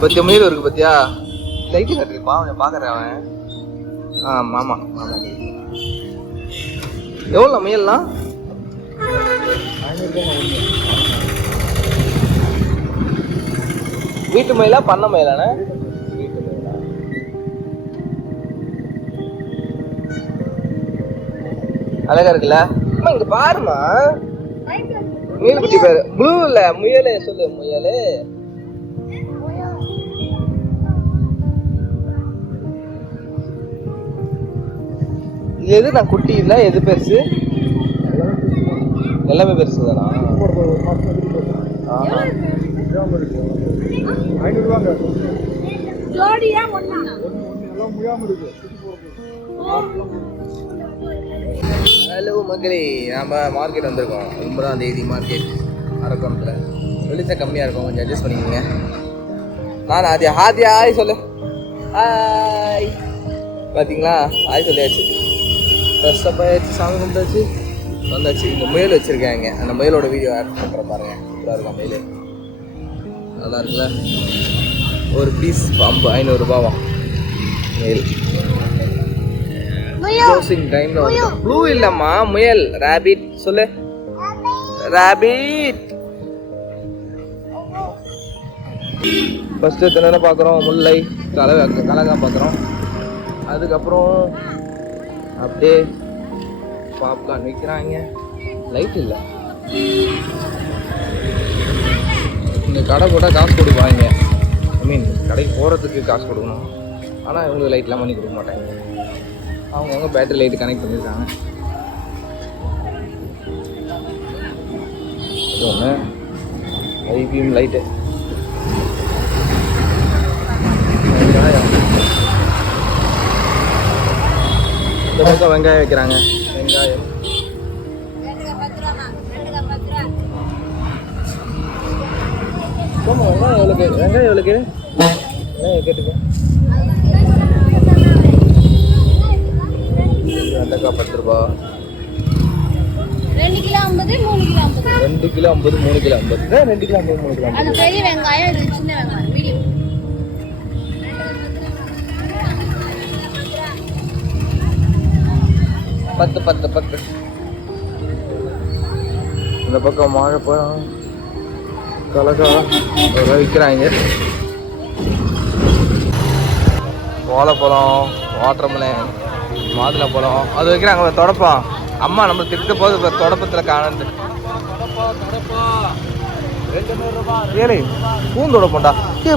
பத்தியா முயல் இருக்கு பத்தியா லைட்டு கட்டுருக்கு பாவன் பாக்குறேன் அவன். மாமா மாமா எவ்வளோ முயல்லாம் வீட்டு மயிலா பண்ண மயிலானே வீட்டு மயிலா அழகா இருக்குல்ல அம்மா இங்க பாருமா முயல் குட்டி பேரு ப்ளூ இல்ல முயலே சொல்லு முயலு எது நான் குட்டி இல்ல எது பெருசு எல்லாமே பெருசு தானா ஹலோ மக்களே நம்ம மார்க்கெட் வந்திருக்கோம் 9ஆம் தேதி மார்க்கெட் அரக்கோணத்தில் வெளிச்சம் கம்மியாக இருக்கும் கொஞ்சம் அட்ஜஸ்ட் பண்ணிக்கோங்க. நான் ஆதியா ஹாய் சொல்லு ஹாய் பார்த்தீங்களா ஹாய் சொல்லியாச்சு ஃப்ரெஷ்ஷப் ஆயாச்சு சாமி கும்பிட்டாச்சு வந்தாச்சு. இங்கே முயல் வச்சுருக்காங்க அந்த முயலோட வீடியோ ஆட் பண்ணுற பாருங்க சூப்பராக இருக்கும் முயல் நல்லா இருக்குல்ல ஒரு பீஸ் 500 ரூபாவா முயல் க்ளோசிங் டைமில் வந்து ப்ளூ இல்லைம்மா முயல் ரேபிட் சொல்லு ரேபிட். ஃபஸ்ட்டு தினம் பார்க்குறோம் முல்லை கலகா பார்க்குறோம். அதுக்கப்புறம் அப்படியே பாப்கார்ன் விற்கிறாங்க. லைட் இல்லை இந்த கடை போட்டால் காசு கொடுப்பாங்க. கடைக்கு போகிறதுக்கு காசு கொடுக்கணும். ஆனால் இவங்களுக்கு லைட்லாம் பண்ணி கொடுக்க மாட்டாங்க. அவங்கவுங்க பேட்டரி லைட்டு கனெக்ட் பண்ணியிருக்காங்க. இது ஒன்று ஐபிஎம் லைட்டு இந்த பக்கம் வெங்காயம் வைக்கிறாங்க. வெங்காயம் வெங்காயம் எவ்வளோக்கு வெங்காயம் எவ்வளோக்கு வெங்காயம் கேட்டுக்க வெண்டைக்காய் 10 ரூபா 2 kilo 50 3 kilo 50 2 kilo 50 3 kilo 50 2 kilo 50 3 kilo 50 அந்த பெரிய வெங்காயம் இது சின்ன வெங்காயம் மீடியம் 10 இந்த பக்கம் வாழைப்பழம் கலக்கா விற்கிறாங்க. வாழைப்பழம் வாட்டர்மெலன் மாதுளப்பழம் அது வைக்கிறாங்க. தொடப்பம் அம்மா நம்ம திட்ட போது இப்போ தொடப்பத்தில் காணந்து ஏழை பூந்தொடப்பம்டா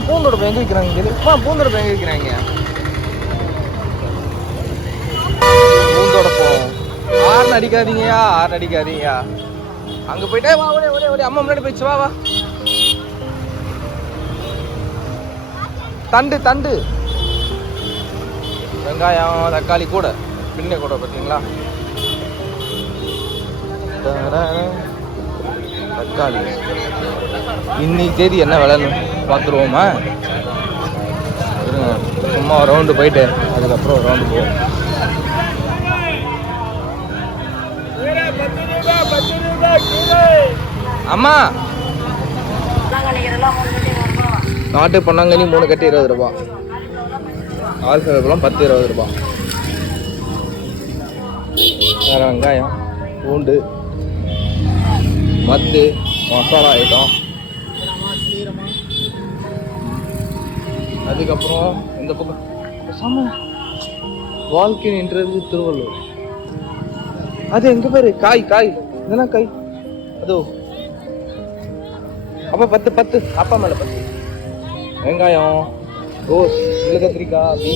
பூந்தொடப்பம் எங்கே விற்கிறாங்க கேளு பூந்தொடப்பம் எங்கே விற்கிறாங்க பூந்தொடப்பம் ஆறு அடிக்காதீங்கயா அங்கே போயிட்டே வா ஓடி அம்மா முன்னாடி போயிடுச்சு வா தண்டு வெங்காயம் தக்காளி கூட பின்ன கூட பார்த்தீங்களா தக்காளி இன்னைக்கு தேதி என்ன விலைன்னு பார்த்துருவோமா சும்மா ஒரு ரவுண்டு போயிட்டு அதுக்கப்புறம் ஒரு ரவுண்டு போவோம். அம்மா நாட்டு பொன்னாங்கண்ணி 3 கட்டு 20 ரூபா ஆல்ஃபெல்லாம் 10 20 ரூபா. வேறு வெங்காயம் பூண்டு மத்து மசாலா ஐட்டம். அதுக்கப்புறம் இந்த பக்கம் வாழ்க்கைன்றது திருவள்ளூர். அது எங்க பேரு காய் இதெல்லாம் காய் அதோ அப்ப 10 அப்பா மேல 10 வெங்காயம் ரோஸ் கத்திரிக்காய்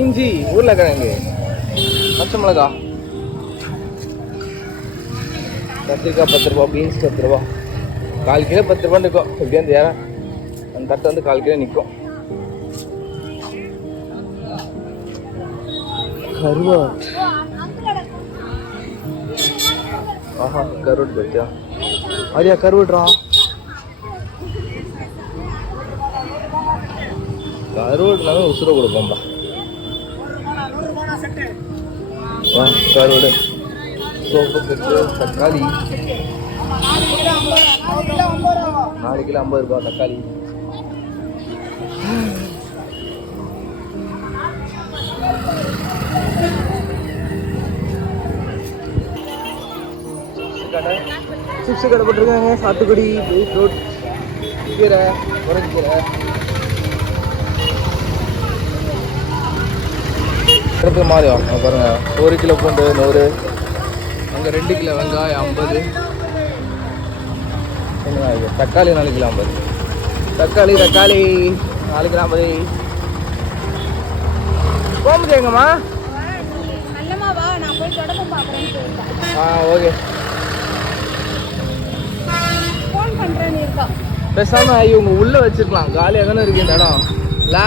இஞ்சி உருளைக்கிழங்கு பச்சை மிளகா கத்திரிக்காய் 10 ரூபா பீன்ஸ் 10 ரூபா 4 கிலோ 10 ரூபா நிற்கும். எப்படியா அந்த ஏற அந்த தட்டை வந்து 4 கிலோ நிற்கும். கருவாட் ஆஹா கருவாட் பத்தியா அரியா கருவாட்ரா கருவாடுனாவே உசுர கொடுப்போம்பா. கருவாடு சோப்பு கட்டு தக்காளி 4 கிலோ 50 ரூபா தக்காளி சிப்ஸ் கடை போட்டிருக்காங்க. சாத்துக்குடி, பீட்ரூட், கீரை, முருங்கைக்கீரை. இடத்துக்கு மாறி அங்கே பாருங்கள், 1 கிலோ பூண்டு 100, அங்கே 2 கிலோ வெங்காயம் 50, என்ன தக்காளி 4 கிலோ 50, தக்காளி 4 கிலோ 50. போகும்போது எங்கம்மா? ஓகே. பேசாம இவங்க உள்ள வச்சிருக்கலாம், காலியாக தானே இருக்கு இந்த இடம் இல்ல?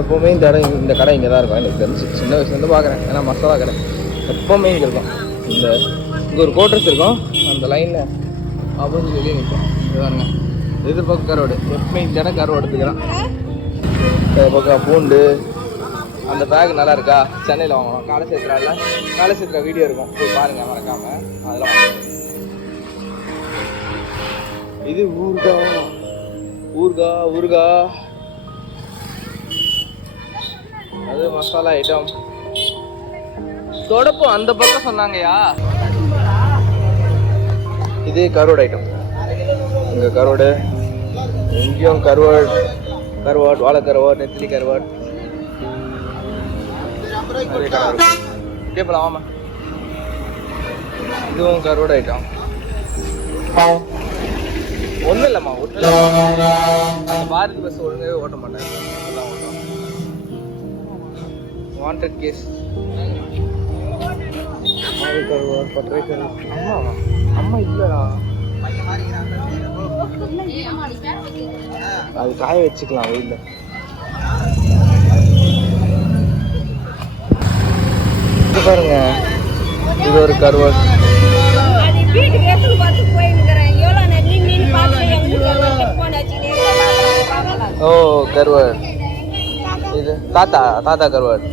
எப்போவுமே இந்த இடம், இந்த கடை இங்கே தான் இருக்கும். எனக்கு தெரிஞ்சு சின்ன வயசுலேருந்து பார்க்குறேன். ஏன்னா மசாலா கடை எப்போவுமே இங்கே இருக்கும். இங்கே ஒரு கோட்ரஸ் இருக்கும், அந்த லைனில் ஆப்போசிட் வெளியே நிற்கும். இதுதானுங்க எதிர்பக்கம் கருவாடு. எப்பவுமே இந்த இடம் கருவாடு எடுத்துக்கிறான். பக்கம் பூண்டு. அந்த பேக் நல்லா இருக்கா? சென்னையில் வாங்கணும். காலசேத்திரா வீடியோ இருக்கும், போய் பாருங்க மறக்காம. அதெல்லாம் வாங்க. இது ஊர்கா அது மசாலா ஐட்டம். தொடப்பம் அந்த பக்கம் சொன்னாங்கயா. இது கருவாடு ஐட்டம். இங்கே கருவாடு, இங்கேயும் கருவாடு, வாழை கருவாடு, நெத்திலி கருவாடு நிறைய கடை இருக்கும். இப்படியே போகலாம் வாமா. இதுவும் கருவாடு ஐட்டம். ஒன்றும் இல்லைம்மா, அந்த பாரதி பஸ் ஒழுங்காவே ஓட்ட மாட்டாங்க. Wanted case. கருவாடு, பட்டறை கருவாடு. அம்மா இல்லைடா, அது காய வச்சுக்கலாம் வெயில்ல. பாருங்க, இது ஒரு கருவாடு. ஓ கருவாடு, இது தாத்தா கருவாடு.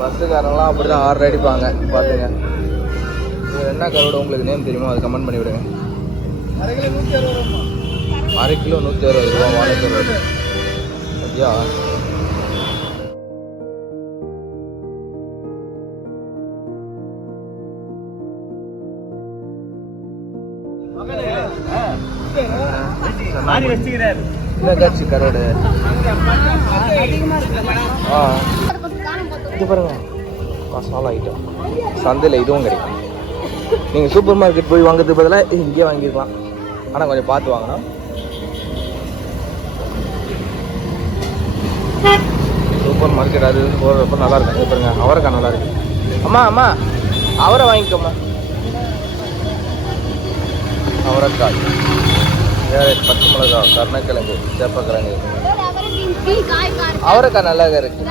பஸ்ஸுக்காரங்களாம் அப்படிதான் ஆர்டர் அடிப்பாங்க. பார்த்துங்க, இது என்ன கருவாடு உங்களுக்கு நேம் தெரியுமோ அது கமெண்ட் பண்ணி விடுங்க. 1/2 கிலோ 160 ரூபா வாழை கருவாடு. ஐயா கருவாடு. இது பாருங்க, மசாலா ஐட்டம். சந்தையில் இதுவும் கிடைக்கும். நீங்கள் சூப்பர் மார்க்கெட் போய் வாங்குறதுக்கு பதிலாக இங்கேயே வாங்கிக்கலாம். ஆனால் கொஞ்சம் பார்த்து வாங்கணும். சூப்பர் மார்க்கெட் அது போகிறப்ப நல்லா இருக்கும். இது பாருங்க, அவரைக்காய் நல்லா இருக்கு. அம்மா அவரை வாங்கிக்கோம்மா. அவரைக்காய், கேரட், பச்சை மிளகா, கருணக்கிழங்கு, சேப்பக்கிழங்கு. அவரைக்காய் நல்லா இருக்கு.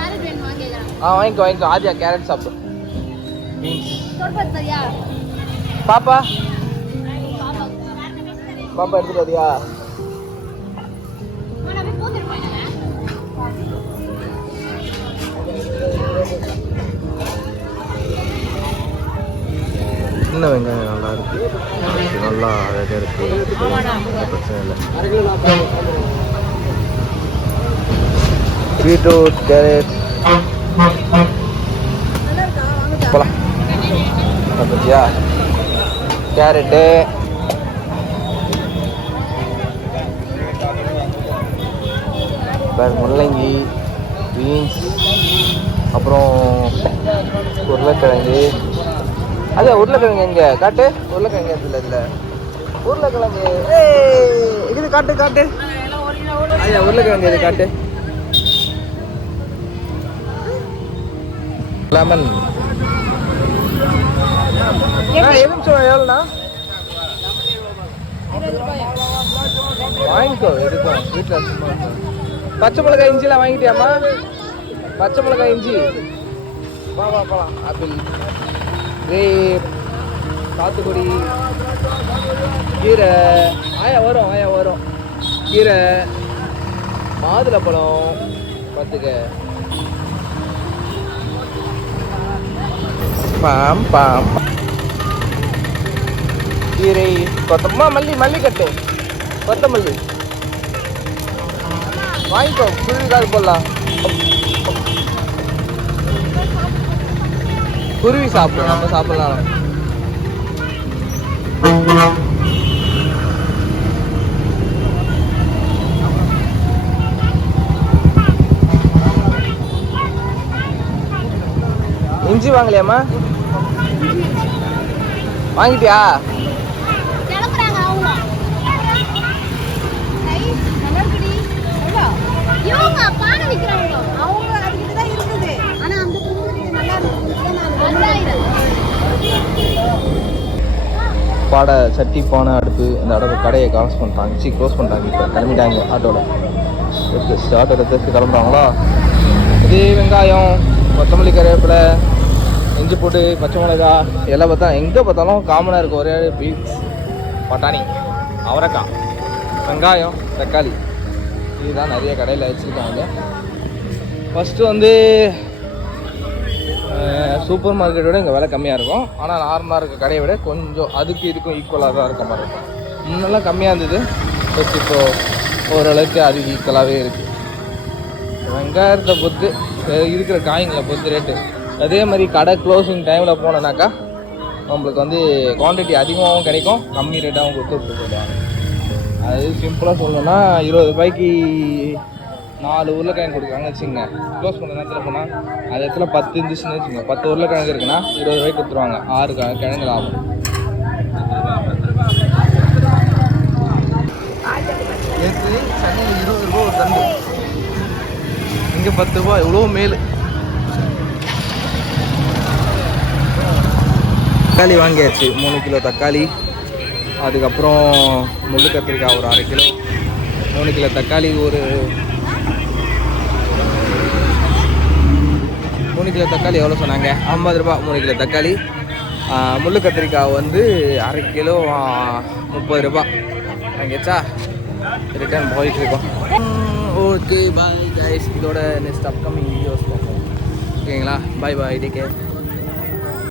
வாங்கிக்கோ. ஆதியா கேரட் சாப்பிடும். பீன்ஸ். பாப்பா எடுத்துட்டு வரியா? சின்ன வெங்காயம் நல்லா இருக்கு, நல்லா அழகாக இருக்கு, பிரச்சனை இல்லை. பீட்ரூட், கேரட் போலாம். பத்தியா கேரட்டு, முள்ளங்கி, பீன்ஸ், அப்புறம் உருளைக்கிழங்கு. அதே உருளைக்கிழங்கு எங்கே காட்டு? உருளைக்கிழங்கு இல்லை, இதில் உருளைக்கிழங்கு. இது காட்டு. ஐயா உருளைக்கிழங்கு இது காட்டு. லெமன் எதுவும் எவ்வளோண்ணா? வாங்கிக்கோ, எதுக்கும் வீட்டில். பச்சை மிளகாய், இஞ்சிலாம் வாங்கிட்டியாம்மா? பச்சை மிளகாய், இஞ்சி. போகலாம். ஆப்பிள், கிரேப், சாத்துக்குடி, கீரை. ஆயா வரும். கீரை, மாதுளப்பழம் பார்த்துக்க. பாம் பாம் கீரை கொத்தம்மா மல்லி கட்டு கொத்தமல்லி வாங்கிக்கோ குருவிக்கால் போடலாம் குருவி சாப்பிடும் நம்ம சாப்பிடலாம் இஞ்சி வாங்கலையாம்மா வாங்கிட்டியா கிளம்புறாங்க அவங்க நல்லா இருக்குடி இவங்க பானை விற்கிறாங்க அவங்க அதுக்கிட்ட தான் இருக்குது ஆனா அந்த குடும்பத்துக்கு நல்லா இருக்குது பாடை சட்டி பானை அடுப்பு இந்த கடையை க்ளோஸ் பண்ணிட்டாங்க க்ளோஸ் பண்ணிட்டாங்க இப்போ கிளம்பிட்டாங்க ஆட்டோவில் ஆட்டோ எடுத்து கிளம்புறாங்களா இதே வெங்காயம் கொத்தமல்லி கருவேப்பிலை இஞ்சி போட்டு பச்சை மிளகா எல்லாம் பார்த்தா எங்கே பார்த்தாலும் காமனாக இருக்கும் ஒரே பீன்ஸ் பட்டாணி அவரைக்காய் வெங்காயம் தக்காளி இதுதான் நிறைய கடையில் வச்சுருக்காங்க ஃபஸ்ட்டு வந்து சூப்பர் மார்க்கெட்டோட இங்கே விலை கம்மியாக இருக்கும் ஆனால் நார்மலாக இருக்க கடையை விட கொஞ்சம் அதுக்கு இதுக்கும் ஈக்குவலாக தான் இருக்க மாதிரி இருக்கும் முன்னெல்லாம் கம்மியாக இருந்தது பட் இப்போது ஓரளவுக்கு அது ஈக்குவலாகவே இருக்குது வெங்காயத்தை பொறுத்து இருக்கிற காய்களை பொறுத்து ரேட்டு அதே மாதிரி கடை க்ளோசிங் டைமில் போனோன்னாக்கா நம்மளுக்கு வந்து குவான்டிட்டி அதிகமாகவும் கிடைக்கும் கம்மி ரேட்டாகவும் கொடுத்து போயிடுவாங்க அது சிம்பிளாக சொல்லணும்னா 20 ரூபாய்க்கு 4 உருளைக்கிழங்கு கொடுக்குறாங்கன்னு வச்சுங்க க்ளோஸ் பண்ண நேரத்தில் போனால் அது இடத்துல 10 இருந்துச்சுன்னு வச்சுங்க 10 உருளைக்கிழங்கு இருக்குன்னா 20 ரூபாய்க்கு கொடுத்துருவாங்க 6 கிழங்கு லாபம் நேற்று சென்னையில் 20 ரூபா ஒரு தண்டு இங்கே 10 ரூபா எவ்வளோ மேல் தக்காளி வாங்கியாச்சு 3 கிலோ தக்காளி அதுக்கப்புறம் முள்ளு கத்திரிக்காய் ஒரு 1/2 கிலோ 3 கிலோ தக்காளி ஒரு 3 கிலோ தக்காளி எவ்வளோ சொன்னாங்க 50 ரூபா 3 கிலோ தக்காளி முள்ளு கத்திரிக்காய் வந்து 1/2 கிலோ 30 ரூபா வாங்கியாச்சா ரிட்டர்ன் போயிட்டுருக்கோம் ஓகே பாய் கைஸ் இதோட நெக்ஸ்ட் அப்கமிங் வீடியோஸ் பார்ப்போம் ஓகேங்களா பாய் டேக் கேர்